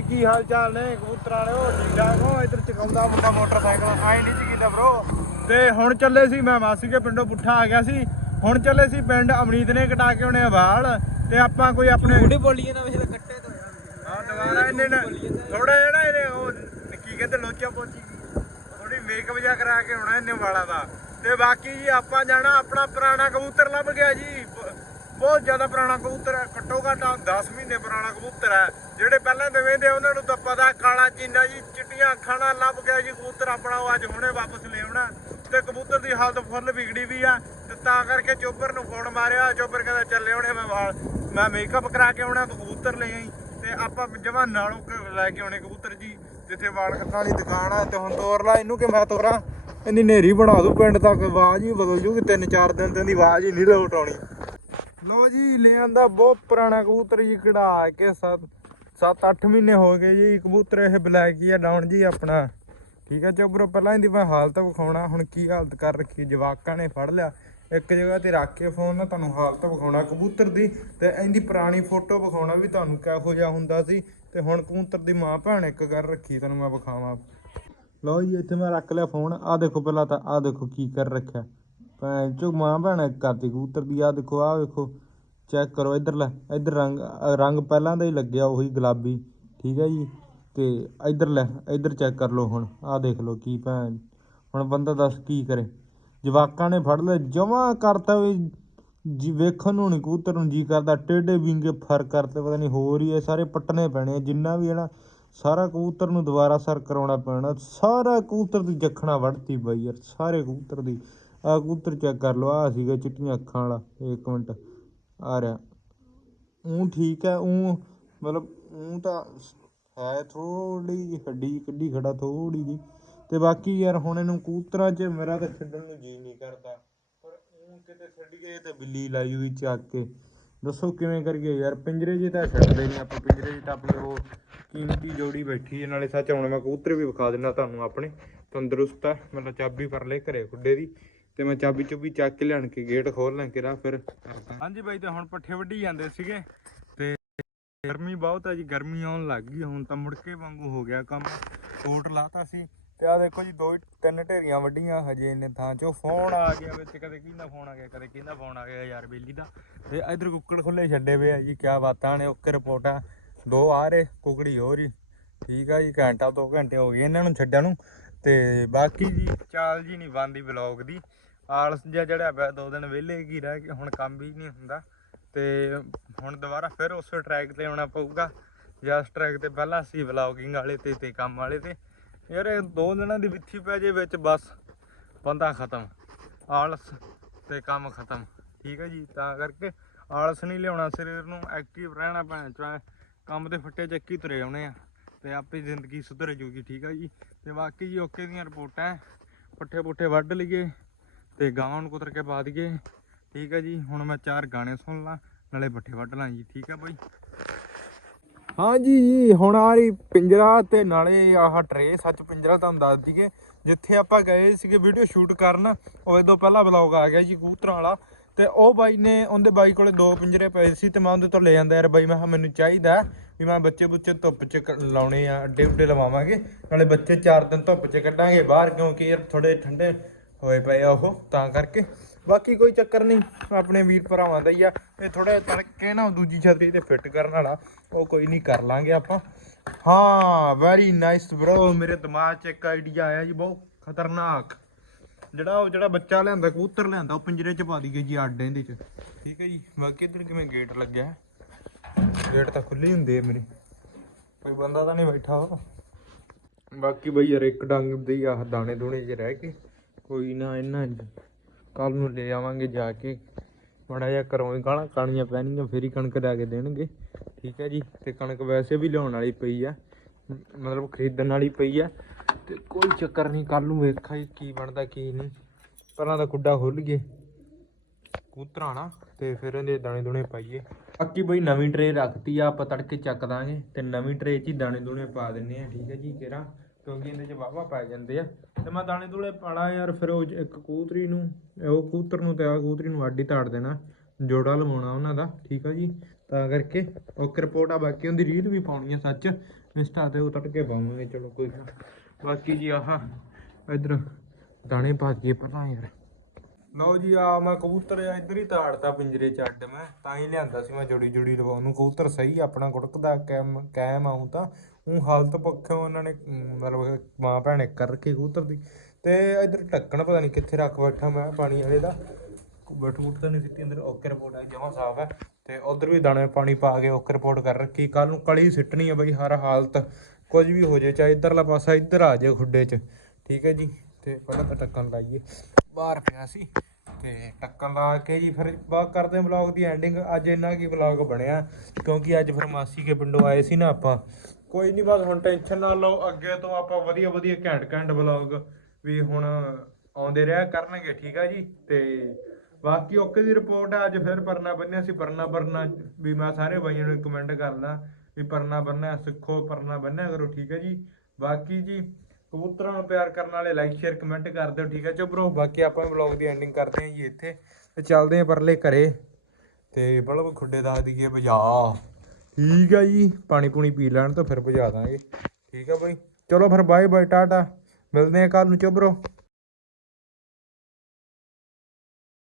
ਕੀ ਹਾਲ ਚਾਲ ਨੇ? ਕਬੂਤਰਾਂ ਵਾਲਿਓ ਠੀਕ ਠਾਕ ਹੋ? ਇੱਧਰ ਚਕਾਉਂਦਾ ਮੁੰਡਾ ਮੋਟਰਸਾਈਕਲ। ਆਈ ਨਹੀਂ ਚਕੀਦਾ ਬ్రో ਤੇ ਹੁਣ ਚੱਲੇ ਸੀ ਮੈਂ ਮਾਸੀ ਕੇ ਪਿੰਡੋਂ ਪੁੱਠਾ ਆ ਗਿਆ ਸੀ। ਹੁਣ ਚੱਲੇ ਸੀ ਪਿੰਡ ਅਮਨੀਤ ਨੇ ਕਟਾ ਕੇ ਆ ਵਾਲ ਤੇ ਆਪਾਂ ਕੋਈ ਆਪਣੇ ਬੁੱਢੀ ਬੋਲੀਏ ਨਾ ਵੇਲੇ ਕੱਟੇ ਤੋਂ ਹਾਂ ਦੁਬਾਰਾ ਇਹਨੇ ਨਾ ਥੋੜਾ ਜਿਹੜਾ ਇਹਨੇ ਉਹ ਕੀ ਕਹਿੰਦੇ ਲੋਚਾ ਪੋਚੀ ਥੋੜੀ ਮੇਕਅਪ ਜਿਹਾ ਕਰਾ ਕੇ ਆਉਣਾ ਇਹਨੇ ਵਾਲਾਂ ਦਾ। ਤੇ ਬਾਕੀ ਜੀ ਆਪਾਂ ਜਾਣਾ ਆਪਣਾ ਪੁਰਾਣਾ ਕਬੂਤਰ ਲੱਭ ਗਿਆ ਜੀ। ਬਹੁਤ ਜ਼ਿਆਦਾ ਪੁਰਾਣਾ ਕਬੂਤਰ ਹੈ। ਘੱਟੋ ਘੱਟ 10 ਮਹੀਨੇ ਪੁਰਾਣਾ ਕਬੂਤਰ ਹੈ। ਜਿਹੜੇ ਪਹਿਲਾਂ ਦੇ ਵੇਂਦੇ ਉਹਨਾਂ ਨੂੰ ਤਾਂ ਪਤਾ ਕਾਲਾ ਚੀਨਾ ਜੀ, ਚਿੱਟੀਆਂ ਅੱਖਾਂ ਨਾਲ ਲੱਭ ਗਿਆ ਜੀ ਕਬੂਤਰ ਆਪਣਾ, ਉਹ ਅੱਜ ਹੁਣੇ ਵਾਪਸ ਲੈ ਆਉਣਾ। ਤੇ ਕਬੂਤਰ ਦੀ ਹਾਲਤ ਫੁੱਲ ਵਿਗੜੀ ਵੀ ਆ। ਤੇ ਤਾਂ ਕਰਕੇ ਚੋਬਰ ਨੂੰ ਫੋਨ ਮਾਰਿਆ, ਚੋਬਰ ਕਹਿੰਦਾ, ਚੱਲੇ ਆਉਣੇ ਮੈਂ ਵਾਲ, ਮੈਂ ਮੇਕਅਪ ਕਰਾ ਕੇ ਆਉਣਾ, ਕਬੂਤਰ ਲੈ ਆਈ। ਤੇ ਆਪਾਂ ਜਮਾ ਨਾਲੋਂ ਲੈ ਕੇ ਆਉਣੇ ਕਬੂਤਰ ਜੀ, ਜਿੱਥੇ ਵਾਲ ਕੱਟਣ ਵਾਲੀ ਦੁਕਾਨ ਆ, ਤੇ ਹੁਣ ਤੋਰ ਲਾ ਇਹਨੂੰ ਕਿ ਮੈਂ ਤੋਰਾਂ। ਇੰਨੀ ਨੇਰੀ ਬਣਾ ਦੂ ਪਿੰਡ ਤੱਕ ਆਵਾਜ਼ ਹੀ ਬਦਲ ਜੂਗੀ, ਤਿੰਨ ਚਾਰ ਦਿਨ ਤੇ ਦੀ ਆਵਾਜ਼ ਹੀ ਨਹੀਂ ਲੋਟ ਆਉਣੀ। ਲੋ ਜੀ, ਲਿਆਂਦਾ ਬਹੁਤ ਪੁਰਾਣਾ ਕਬੂਤਰ ਜੀ ਕਢਾ ਕੇ 7 7-8 ਮਹੀਨੇ ਹੋ ਗਏ ਜੀ ਕਬੂਤਰ ਇਹ ਬਲੈਕ ਹੀ ਆ ਡਾਊਨ ਜੀ ਆਪਣਾ। ਠੀਕ ਹੈ ਚੋਬਰੋ ਪਹਿਲਾਂ ਇਹਦੀ ਮੈਂ ਹਾਲਤ ਵਿਖਾਉਣਾ, ਹੁਣ ਕੀ ਹਾਲਤ ਕਰ ਰੱਖੀ, ਜਵਾਕਾਂ ਨੇ ਫੜ ਲਿਆ। ਇੱਕ ਜਗ੍ਹਾ ਤੇ ਰੱਖ ਕੇ ਫੋਨ ਨਾ ਤੁਹਾਨੂੰ ਹਾਲਤ ਵਿਖਾਉਣਾ, ਕਬੂਤਰ ਦੀ ਤੇ ਇਹਦੀ ਪੁਰਾਣੀ ਫੋਟੋ ਵਿਖਾਉਣਾ ਵੀ ਤੁਹਾਨੂੰ ਕਿਹੋ ਜਿਹਾ ਹੁੰਦਾ ਸੀ ਤੇ ਹੁਣ ਕਬੂਤਰ ਦੀ ਮਾਂ ਭੈਣ ਇੱਕ ਕਰ ਰੱਖੀ ਤੁਹਾਨੂੰ ਮੈਂ ਵਿਖਾਵਾਂ। ਲਓ ਜੀ, ਇੱਥੇ ਮੈਂ ਰੱਖ ਲਿਆ ਫੋਨ ਆ ਦੇਖੋ ਪਹਿਲਾਂ ਤਾਂ ਆ ਦੇਖੋ ਕੀ ਕਰ ਰੱਖਿਆ। ਭੈਣ ਚੋ, ਮਾਂ ਭੈਣ ਇੱਕ ਕਰਤੀ ਕਬੂਤਰ ਦੀ ਆ ਦੇਖੋ ਆ ਵੇਖੋ। ਚੈੱਕ ਕਰੋ ਇੱਧਰ ਲੈ ਇੱਧਰ ਰੰਗ ਰੰਗ ਪਹਿਲਾਂ ਦਾ ਹੀ ਲੱਗਿਆ ਉਹੀ ਗੁਲਾਬੀ ਠੀਕ ਹੈ ਜੀ? ਅਤੇ ਇੱਧਰ ਲੈ ਇੱਧਰ ਚੈੱਕ ਕਰ ਲਓ ਹੁਣ ਆਹ ਦੇਖ ਲਓ ਕੀ ਭੈਣ ਹੁਣ ਬੰਦਾ ਦੱਸ ਕੀ ਕਰੇ। ਜਵਾਕਾਂ ਨੇ ਫੜ ਲਿਆ ਜਮਾ ਕਰਤਾ ਵੀ ਜੀ ਵੇਖਣ ਨੂੰ ਨਹੀਂ ਕਬੂਤਰ ਨੂੰ ਜੀ ਕਰਦਾ ਟੇਢੇ ਵਿੰਗੇ ਫਰ ਕਰਤੇ ਪਤਾ ਨਹੀਂ ਹੋਰ ਹੀ ਇਹ ਸਾਰੇ ਪੱਟਨੇ ਪੈਣੇ ਆ, ਜਿੰਨਾ ਵੀ ਹੈ ਨਾ ਸਾਰਾ ਕਬੂਤਰ ਨੂੰ ਦੁਬਾਰਾ ਸਰ ਕਰਾਉਣਾ ਪੈਣਾ ਸਾਰਾ ਕਬੂਤਰ ਦੀ ਜੱਖਣਾ ਵੜਤੀ ਬਾਈ ਯਾਰ ਸਾਰੇ ਕਬੂਤਰ ਦੀ ਆ ਕਬੂਤਰ ਚੈੱਕ ਕਰ ਲਓ ਆ ਸੀਗਾ ਚਿੱਟੀਆਂ ਅੱਖਾਂ ਵਾਲਾ ਇੱਕ ਮਿੰਟ। ਆ ਰਿਹਾ ਉਹ ਠੀਕ ਹੈ ਉਹ ਮਤਲਬ ਉਹ ਤਾਂ ਹੈ ਥੋੜ੍ਹੀ ਜਿਹੀ ਹੱਡੀ ਕੱਢੀ ਖੜਾ ਥੋੜ੍ਹੀ ਜਿਹੀ। ਤੇ ਬਾਕੀ ਯਾਰ ਹੁਣ ਇਹਨੂੰ ਕਬੂਤਰਾਂ 'ਚ ਮੇਰਾ ਤਾਂ ਖੇਡਣ ਨੂੰ ਜੀਅ ਨਹੀਂ ਕਰਦਾ। ਪਰ ਉਹ ਕਿਤੇ ਛੱਡ ਗਏ ਤੇ ਬਿੱਲੀ ਲਾਈ ਹੋਈ ਚੱਕ ਕੇ। ਦੱਸੋ ਕਿਵੇਂ ਕਰੀਏ ਯਾਰ, ਪਿੰਜਰੇ 'ਚ ਤਾਂ ਛੱਡਦੇ ਨਹੀਂ ਆਪਾਂ, ਪਿੰਜਰੇ 'ਚ ਤਾਂ ਆਪਣੀ ਉਹ ਕੀਮਤੀ ਜੋੜੀ ਬੈਠੀ ਹੈ, ਨਾਲੇ ਸੱਚ ਹੁਣ ਮੈਂ ਕਬੂਤਰ ਵੀ ਵਿਖਾ ਦਿੰਦਾ ਤੁਹਾਨੂੰ ਆਪਣੇ ਤੰਦਰੁਸਤ ਹੈ, ਮਤਲਬ ਚਾਬੀ ਪਰ ਲੈ ਘਰੇ ਖੁੱਡੇ ਦੀ। ਤੇ ਮੈਂ ਚਾਬੀ ਚੁਬੀ ਚੱਕ ਕੇ ਲਿਆਣ ਕੇ ਗੇਟ ਖੋਲ ਲਾਂ ਕਿਰਾ ਫਿਰ। ਹਾਂਜੀ ਬਾਈ ਤੇ ਹੁਣ ਪੱਠੇ ਵੱਢੀ ਜਾਂਦੇ ਸੀਗੇ ਤੇ ਗਰਮੀ ਬਹੁਤ ਹੈ ਜੀ, ਗਰਮੀ ਆਉਣ ਲੱਗ ਗਈ ਹੁਣ ਤਾਂ ਮੁੜਕੇ ਵਾਂਗੂ ਹੋ ਗਿਆ ਕੰਮ। ਕੋਟ ਲਾਤਾ ਸੀ ਤੇ ਆ ਦੇਖੋ ਜੀ, ਦੋ ਤਿੰਨ ਢੇਰੀਆਂ ਵੱਡੀਆਂ ਹਜੇ ਇਹਨੇ ਥਾਂ ਚੋਂ। ਫੋਨ ਆ ਗਿਆ ਵਿੱਚ, ਕਦੇ ਕਿਹਦਾ ਫੋਨ ਆ ਗਿਆ, ਕਦੇ ਕਿਹਦਾ ਫੋਨ ਆ ਗਿਆ ਯਾਰ ਬੇਲੀ ਦਾ। ਤੇ ਇਧਰ ਕੁੱਕੜ ਖੁੱਲੇ ਛੱਡੇ ਪਏ ਆ ਜੀ, ਕਿਆ ਬਾਤਾਂ ਨੇ, ਓਕੇ ਰਿਪੋਰਟਾਂ ਦੋ ਆ ਰਹੇ, ਕੁਕੜੀ ਹੋ। ਰਹੀ ਠੀਕ ਆ ਜੀ, ਘੰਟਾ, ਦੋ ਘੰਟੇ ਹੋ ਗਏ ਇਹਨਾਂ ਨੂੰ ਛੱਡਣ ਨੂੰ। ਤੇ ਬਾਕੀ ਜੀ, ਚਾਲ ਜੀ ਨਹੀਂ ਬੰਦੀ ਵਲੌਗ ਦੀ। ਆਲਸ ਜਿਹਾ ਜਿਹੜਾ ਪਿਆ, ਦੋ ਦਿਨ ਵਿਹਲੇ ਕੀ ਰਹਿ ਕੇ ਹੁਣ ਕੰਮ ਵੀ ਨਹੀਂ ਹੁੰਦਾ। ਤੇ ਹੁਣ ਦੁਬਾਰਾ ਫਿਰ ਉਸ ਟਰੈਕ ਤੇ ਆਉਣਾ ਪਊਗਾ। ਜਾਂ ਉਸ ਟਰੈਕ ਤੇ ਪਹਿਲਾਂ ਸੀ ਵਲੌਗਿੰਗ ਵਾਲੇ ਤੇ ਤੇ ਕੰਮ ਵਾਲੇ ਤੇ। ਯਾਰ ਇਹ ਦੋ ਦਿਨਾਂ ਦੀ ਵਿੱਥੀ ਪੈ ਜੇ ਵਿੱਚ, ਬਸ। ਬੰਦਾ ਖਤਮ। ਆਲਸ ਤੇ ਕੰਮ ਖਤਮ। ਠੀਕ ਹੈ ਜੀ? ਤਾਂ ਕਰਕੇ ਆਲਸ ਨਹੀਂ ਲਿਆਉਣਾ ਸਰੀਰ ਨੂੰ ਐਕਟਿਵ ਰਹਿਣਾ ਭੈਣ ਚੋ ਕੰਮ ਤੇ ਫੱਟੇ ਚੱਕੀ ਤੁਰੇ ਆਉਣੇ ਆ। ਤੇ ਆਪੇ ਜ਼ਿੰਦਗੀ ਸੁਧਰ ਜੂਗੀ, ਠੀਕ ਹੈ ਜੀ? ਤੇ ਬਾਕੀ ਜੀ ਓਕੇ ਦੀਆਂ ਰਿਪੋਰਟਾਂ। ਪੱਠੇ ਪੁੱਠੇ ਵੱਢ ਲਈਏ। ਤੇ ਗਾਵਾਂ ਨੂੰ ਕੁਤਰ ਕੇ ਪਾ ਦਈਏ। ਠੀਕ ਹੈ ਜੀ, ਹੁਣ ਮੈਂ ਚਾਰ ਗਾਣੇ ਸੁਣ ਲਾਂ, ਨਾਲੇ ਪੱਠੇ ਵੱਢ ਲਾਂ ਜੀ, ਠੀਕ ਹੈ ਬਾਈ? ਹਾਂਜੀ ਜੀ, ਹੁਣ ਆ ਰਹੀ ਪਿੰਜਰਾ ਤੇ ਨਾਲੇ ਆਹ ਟਰੇ ਸੱਚ ਪਿੰਜਰਾ ਤੁਹਾਨੂੰ ਦੱਸ ਦਈਏ। ਜਿੱਥੇ ਆਪਾਂ ਗਏ ਸੀਗੇ ਵੀਡੀਓ ਸ਼ੂਟ ਕਰਨ, ਉਹ ਤੋਂ ਪਹਿਲਾਂ ਵਲੌਗ ਆ ਗਿਆ ਜੀ ਕਬੂਤਰਾਂ ਵਾਲਾ। ਤੇ ਉਹ ਬਾਈ ਨੇ, ਉਹਦੇ ਬਾਈ ਕੋਲੇ ਦੋ ਪਿੰਜਰੇ ਪਏ ਸੀ ਤੇ ਮੈਂ ਉਹਦੇ ਤੋਂ ਲੈ ਜਾਂਦਾ ਯਾਰ ਬਾਈ, ਮੈਂ ਕਿਹਾ ਮੈਨੂੰ ਚਾਹੀਦਾ ਵੀ ਮੈਂ ਬੱਚੇ ਬੁੱਚੇ ਧੁੱਪ 'ਚ ਲਾਉਣੇ ਆ ਅੱਡੇ ਉੱਡੇ ਲਵਾਵਾਂਗੇ। ਨਾਲੇ ਬੱਚੇ ਚਾਰ ਦਿਨ ਧੁੱਪ 'ਚ ਕੱਢਾਂਗੇ ਬਾਹਰ, ਕਿਉਂਕਿ ਯਾਰ ਥੋੜੇ ਠੰਡੇ ਹੋਏ ਪਏ ਆ ਉਹ, ਤਾਂ ਕਰਕੇ। ਬਾਕੀ ਕੋਈ ਚੱਕਰ ਨਹੀਂ, ਆਪਣੇ ਵੀਰ ਭਰਾਵਾਂ ਦਾ ਹੀ ਆ। ਇਹ ਥੋੜੇ ਤੜਕੇ ਨਾ ਦੂਜੀ ਛਤਰੀ ਤੇ ਫਿੱਟ ਕਰਨ ਵਾਲਾ, ਉਹ ਕੋਈ ਨਹੀਂ ਕਰ ਲਾਂਗੇ ਆਪਾਂ। ਹਾਂ ਵੈਰੀ ਨਾਈਸ ਬ్రో ਮੇਰੇ ਦਿਮਾਗ 'ਚ ਇੱਕ ਆਈਡੀਆ ਆਇਆ ਜੀ, ਬਹੁਤ ਖਤਰਨਾਕ। ਜਿਹੜਾ ਉਹ, ਜਿਹੜਾ ਬੱਚਾ ਲਿਆਂਦਾ, ਕਬੂਤਰ ਲਿਆਂਦਾ, ਉਹ ਪਿੰਜਰੇ 'ਚ ਪਾ ਦਈਏ ਜੀ, ਆਡੇ ਇਹਦੇ 'ਚ। ਠੀਕ ਹੈ ਜੀ, ਬਾਕੀ ਇੱਧਰ ਕਿਵੇਂ ਗੇਟ ਲੱਗਿਆ? ਗੇਟ ਤਾਂ ਖੁੱਲੇ ਹੁੰਦੇ ਆ ਮੇਰੇ। ਕੋਈ ਬੰਦਾ ਤਾਂ ਨਹੀਂ ਬੈਠਾ ਉਹ। ਬਾਕੀ ਬਈ ਯਾਰ, ਇੱਕ ਡੰਗ ਦੇ ਆਹ ਦਾਣੇ ਦੂਣੇ 'ਚ ਰਹਿ ਕੇ ਕੋਈ ਨਾ ਇਹਨਾਂ ਕੱਲ ਨੂੰ ਲੈ ਆਵਾਂਗੇ ਜਾ ਕੇ। ਮਾੜਾ ਜਿਹਾ ਘਰੋਂ ਹੀ ਗਾਲਾਂ ਕਾਣੀਆਂ ਪੈਣੀਆਂ ਫੇਰ ਹੀ ਕਣਕ ਲਿਆ ਕੇ ਦੇਣਗੇ। ਠੀਕ ਹੈ ਜੀ? ਤੇ ਕਣਕ ਵੈਸੇ ਵੀ ਲਿਆਉਣ ਵਾਲੀ ਪਈ ਆ। ਮਤਲਬ ਖਰੀਦਣ ਵਾਲੀ ਪਈ ਆ। ਤੇ ਕੋਈ ਚੱਕਰ ਨਹੀਂ ਕੱਲ ਨੂੰ ਵੇਖਾਂਗੇ ਕੀ ਬਣਦਾ, ਕੀ ਨਹੀਂ। ਪਹਿਲਾਂ ਦਾ ਖੁੱਡਾ ਖੁੱਲ ਗਏ ਕਬੂਤਰਾਂ ਨਾ, ਤੇ ਫਿਰ ਇਹਦੇ ਦਾਣੇ ਦੁਣੇ ਪਾਈਏ। ਬਾਕੀ ਬਈ ਨਵੀਂ ਟਰੇ ਰੱਖਤੀ ਆ, ਆਪਾਂ ਤੜਕੇ ਚੱਕ ਦਾਂਗੇ। ਤੇ ਨਵੀਂ ਟਰੇ 'ਚ ਹੀ ਦਾਣੇ ਦੁਣੇ ਪਾ ਦਿੰਨੇ ਆ। ਠੀਕ ਹੈ ਜੀ, ਕਿਹੜਾ? ਕਿਉਂਕਿ ਇਹਦੇ 'ਚ ਵਾਵਾ ਪੈ ਜਾਂਦੇ ਆ। ਤੇ ਮੈਂ ਦਾਣੇ ਦੂਣੇ ਪਾਣਾ ਯਾਰ, ਫਿਰ ਉਹ ਇੱਕ ਕੂਤਰੀ ਨੂੰ, ਉਹ ਕਬੂਤਰ ਨੂੰ ਤੇ ਆ ਕਬੂਤਰੀ ਨੂੰ ਆਡੀ ਹੀ ਤਾੜ ਦੇਣਾ, ਜੋੜਾ ਲਵਾਉਣਾ ਉਹਨਾਂ ਦਾ, ਠੀਕ ਆ ਜੀ? ਤਾਂ ਕਰਕੇ ਓਕੇ ਰਿਪੋਰਟ ਆ, ਬਾਕੀ ਉਹਦੀ ਰੀਲ ਵੀ ਪਾਉਣੀ ਆ ਸੱਚ। ਇੰਸਟਾ ਤੇ ਉਹ ਤੜਕੇ ਪਾਵਾਂਗੇ, ਚਲੋ ਕੋਈ ਨਾ। ਬਾਕੀ ਜੀ ਆਹ, ਇਧਰ ਦਾਣੇ ਪਾ ਕੇ ਪਤਾ ਯਾਰ। ਲਓ ਜੀ ਆ ਮੈਂ ਕਬੂਤਰ ਆ, ਇੱਧਰ ਹੀ ਤਾੜਤਾ ਪਿੰਜਰੇ ਚ ਅੱਡ ਮੈਂ, ਤਾਂ ਹੀ ਲਿਆਂਦਾ ਸੀ ਮੈਂ ਜੁੜੀ ਜੁੜੀ ਲਵਾਉਣ ਨੂੰ ਕਬੂਤਰ ਸਹੀ ਆਪਣਾ ਗੁੜਕਦਾ ਕੈਮ ਕਾਇਮ ਆਉਂ ਤਾਂ। ਉਹ ਹਾਲਤ ਪੱਖੋਂ ਉਹਨਾਂ ਨੇ ਮਤਲਬ ਮਾਂ ਭੈਣ ਇੱਕ ਕਰ ਰੱਖੀ ਕਬੂਤਰ ਦੀ। ਤੇ ਇੱਧਰ ਢੱਕਣ ਪਤਾ ਨਹੀਂ ਕਿੱਥੇ ਰੱਖ ਬੈਠਾ ਮੈਂ, ਪਾਣੀ ਵਾਲੇ ਦਾ। ਬੈਠ ਬੁੱਟ ਤਾਂ ਨਹੀਂ ਸਿੱਟੀ ਅੰਦਰ, ਓਕੇ ਰਿਪੋਰਟ ਆ, ਜਮਾ ਸਾਫ਼ ਹੈ ਤੇ ਉਧਰ ਵੀ ਦਾਣੇ ਪਾਣੀ ਪਾ ਕੇ ਓਕੇ ਰਿਪੋਰਟ ਕਰ ਰੱਖੀ ਕੱਲ ਨੂੰ ਕਲੀ ਸਿੱਟਣੀ ਹੈ ਬਈ, ਹਰ ਹਾਲਤ, ਕੁਝ ਵੀ ਹੋ ਜੇ, ਚਾਹੇ ਇੱਧਰਲਾ ਪਾਸਾ ਇੱਧਰ ਆ ਜਾਏ ਖੁੱਡੇ 'ਚ। ਠੀਕ ਹੈ ਜੀ, ਤੇ ਪਹਿਲਾਂ ਤਾਂ ਟੱਕਣ ਲਾਈਏ। ਬਾਹਰ ਪਿਆ ਸੀ। ਤੇ ਟੱਕਣ ਲਾ ਕੇ ਜੀ, ਫਿਰ ਬਾਅਦ ਕਰਦੇ ਹਾਂ ਵਲੌਗ ਦੀ ਐਂਡਿੰਗ ਅੱਜ ਇੰਨਾ ਕੀ ਵਲੌਗ ਬਣਿਆ, ਕਿਉਂਕਿ ਅੱਜ ਫਿਰ ਮਾਸੀ ਕੇ ਪਿੰਡੋਂ ਆਏ ਸੀ ਨਾ ਆਪਾਂ। ਕੋਈ ਨਹੀਂ ਬਸ ਹੁਣ ਟੈਨਸ਼ਨ ਨਾ ਲਓ। ਅੱਗੇ ਤੋਂ ਆਪਾਂ ਵਧੀਆ ਵਧੀਆ ਘੈਂਟ ਘੈਂਟ ਵਲੌਗ ਵੀ ਹੁਣ ਆਉਂਦੇ ਰਿਹਾ ਕਰਨਗੇ, ਠੀਕ ਆ ਜੀ? ਤੇ ਬਾਕੀ ਓਕੇ ਦੀ ਰਿਪੋਰਟ ਹੈ ਅੱਜ ਫਿਰ ਪਰਨਾ ਬੰਨਿਆ ਸੀ। ਪਰਨਾ ਪਰਨਾ ਵੀ ਮੈਂ ਸਾਰੇ ਬਾਈਆਂ ਨੂੰ ਕਮੈਂਟ ਕਰਦਾ ਵੀ ਪਰਨਾ ਬੰਨਿਆ, ਸਿੱਖੋ, ਪਰਨਾ ਬੰਨਿਆ ਕਰੋ, ਠੀਕ ਹੈ ਜੀ? ਬਾਕੀ ਜੀ ਕਬੂਤਰਾਂ ਨੂੰ ਪਿਆਰ ਕਰਨ ਵਾਲੇ ਲਾਈਕ ਸ਼ੇਅਰ ਕਮੈਂਟ ਕਰ ਦਿਓ, ਠੀਕ ਹੈ? ਚੋਬਰੋ ਬਾਕੀ ਆਪਾਂ ਵਲੌਗ ਦੀ ਐਂਡਿੰਗ ਕਰਦੇ ਹਾਂ ਜੀ ਇੱਥੇ ਤੇ ਚੱਲਦੇ ਹਾਂ ਪਰਲੇ ਘਰੇ ਤੇ ਬਲਬ ਖੁੱਡੇ ਦਾ ਦੀਏ ਬਜਾ ਠੀਕ ਹੈ ਜੀ, ਪਾਣੀ ਪੂਣੀ ਪੀ ਲੈਣ ਤੋਂ ਫਿਰ ਭਜਾ ਦਾਂਗੇ। ਠੀਕ ਹੈ ਬਾਈ? ਚਲੋ ਫਿਰ ਬਾਏ ਬਾਏ ਟਾਟਾ। ਮਿਲਦੇ ਹਾਂ ਕੱਲ ਨੂੰ ਚੋਬਰੋ